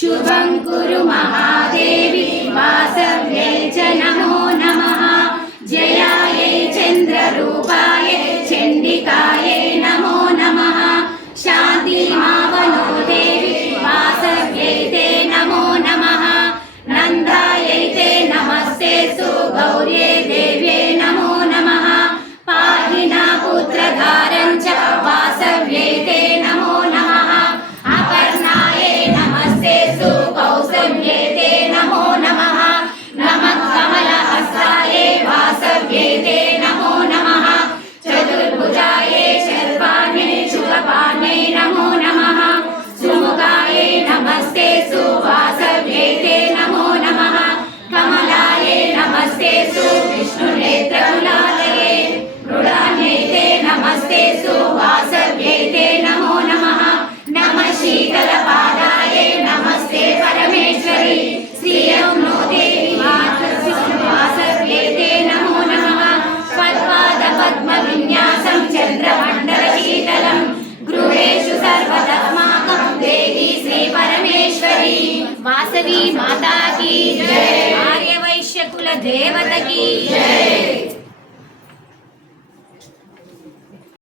शुभं कुरु महादेवी वासव्यै च नमो नमः। जयायै चन्द्ररूपायै चण्डिकायै नमो नमः। शान्तिमावनो देवी वासव्यै ते नमो नमः। नन्दायै ते नमस्ते सुगौर्यै देव्यै नमो नमः। पाहि न पुत्रधारं च वासव्यै ते नमो नमः। अपर्णायै नमस्ते सुकौसल्यै ते नमो नमः। नमः कमलहस्तायै वासव्यै ते नमो नमः। चतुर्भुजायै शर्वाण्यै शुभपाण्यै नमो नमः। सुमुखायै नमस्ते सुवासव्यै ते नमो नमः। कमलायै नमस्ते सुविष्णुनेत्रकुलालये। मृडान्यै ते नमस्ते सुवासव्यै ते नमो नमः। नमः शीतलपादायै नमस्ते परमेश्वरी। श्रियं नो देवी वासव्यै ते नमो नमः। पद्मविन्यासं चन्द्रमण्डलशीतलं गृहेषु सर्वदस्माकं देहि श्रीपरमेश्वरी। वासवी माता की जय। आर्यवैश्य कुल देवता की जय।